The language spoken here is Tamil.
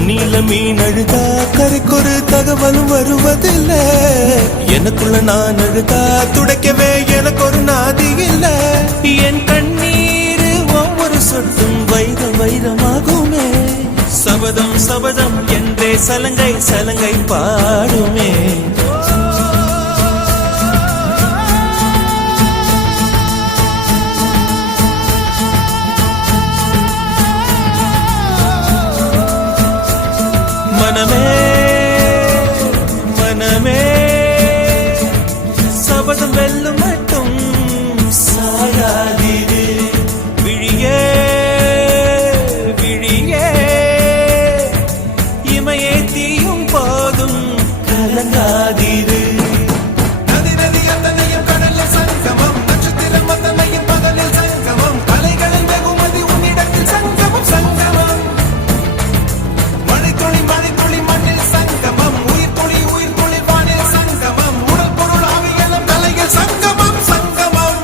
தண்ணியில மீன் அழுதா கரைக்கொரு தகவலும் வருவதில்ல. எனக்குள்ள நான் அழுதா துடைக்கவே எனக்கு ஒரு நாதி இல்ல. என் கண்ணீர் ஒவ்வொரு சொட்டும் வைரம் வைரமாகுமே. சபதம் சபதம் என்றே சலங்கை சலங்கை பாடுமே. மனமே மனமே சபதம் வெல்லும் மட்டும் சாயாதீரு. விழியே விழியே இமையே தீயும் போதும் கலங்காதீரு. நதி நதி அத்தனையும் கடல்ல சங்கமம், நட்சத்திரம் அத்தனையும் பகலில் சங்கமம், கலைகளின் வெகுமதி உன்னிடத்தில் சங்கமம் சங்கமம். மழைத்துளி மழைத்துளி மண்ணில் சங்கமம், உயிர் துளி வானில் சங்கமம், உடல் பொருள் ஆவியலும் தலையில் சங்கமம் சங்கமம்.